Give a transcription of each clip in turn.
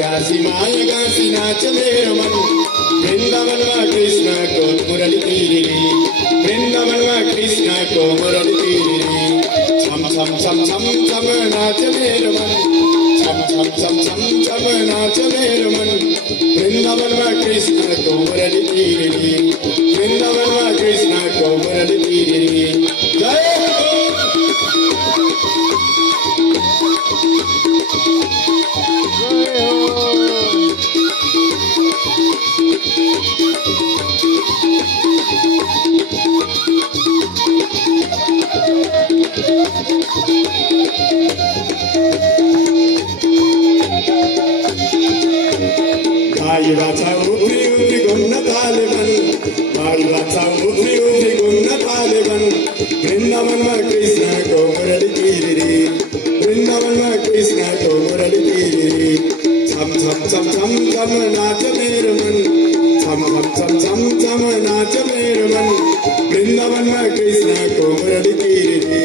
हसी माल गासी नाच मेरो मन वृंदावनमा कृष्ण को मुरली तीरी वृंदावनमा कृष्ण को मुरली तीरी छम छम छम छम छम नाच मेरो मन छम छम छम छम छम नाच मेरो मन वृंदावनमा कृष्ण को मुरली तीरी वृंदावनमा कृष्ण को मुरली तीरी जय Bye bye, Ufi Ufi Gunna Taliban. Bye bye, Ufi Ufi Gunna Taliban. Vrindavanma Krishna ko Murali Tiriri. Vrindavanma Krishna ko Murali Tiriri. Cham cham cham cham cham naach mere man. Cham cham cham cham cham naach mere man. Vrindavanma Krishna ko Murali Tiriri.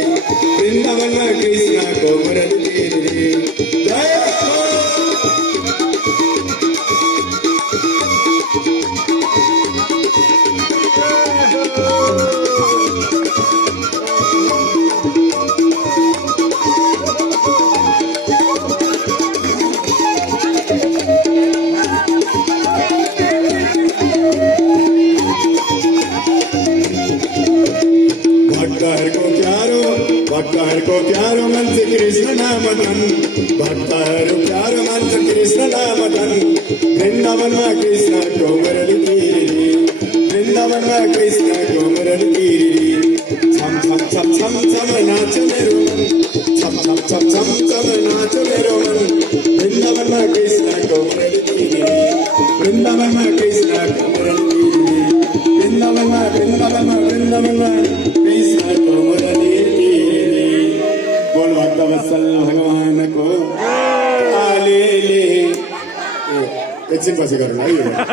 Vrindavanma Krishna ko Murali Tiriri. Jai भक्तर को प्यारो मन से कृष्ण नाम धन भक्तर प्यारो मन से कृष्ण नाम धन वृंदावन में कृष्ण को मुरली तीरी वृंदावन में कृष्ण को मुरली तीरी छम छम छम छम छम नाच मेरो मन छम छम छम छम छम नाच मेरो मन वृंदावन में कृष्ण को मुरली तीरी वृंदावन में कृष्ण को मुरली तीरी वृंदावन में वृंदावन में वृंदावन में कृष्ण को मुरली वत्सल भगवान को आले ले एकछिन पछि गरौँ है